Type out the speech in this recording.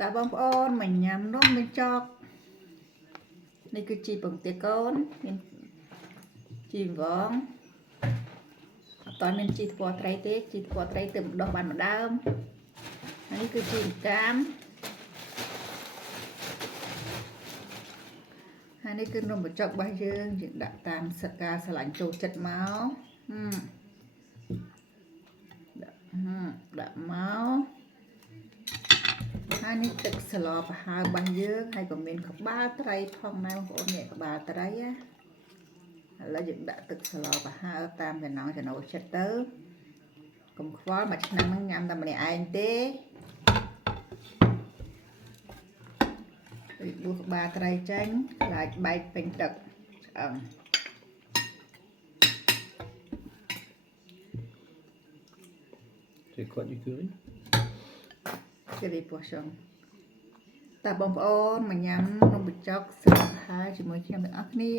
តាបងប្អូនមកញ៉ាំនំបញ្ចុកនេះគឺជីពងទាកូនមានជីវងអត់តមានជីថ្ពាល់ត្រីទេជីថ្ពាល់ត្រីទើបដុះបានម្ដងហើយនេះគឺជីកាមហើយនេះគឺនំបញ្ចុករបស់យើងដាក់តាមសការស្រឡាញ់ចូលចិត្តមកដាក់មកហើយនេះទឹកស្លប្រហើររបស់យើងហើយក៏មានក្បាលត្រីផងដែរបងប្អូននេះក្បាលត្រីណាឥឡូវយើងដាក់ទឹកស្លប្រហើរតាមចំណង់ចំណូលចិត្តទៅកុំខ្វល់មួយឆ្នាំហ្នឹងញ៉ាំតែម្នាក់ឯងទេដួសក្បាលត្រីចេញខ្លាចបែកពេញទឹកឆ្អឹងC'est quoi du curry? curry poisson តើបងប្អូនមកញ៉ាំនំបញ្ចុកស្លប្រហើរជាមួយខ្ញុំទាំងអស់គ្នា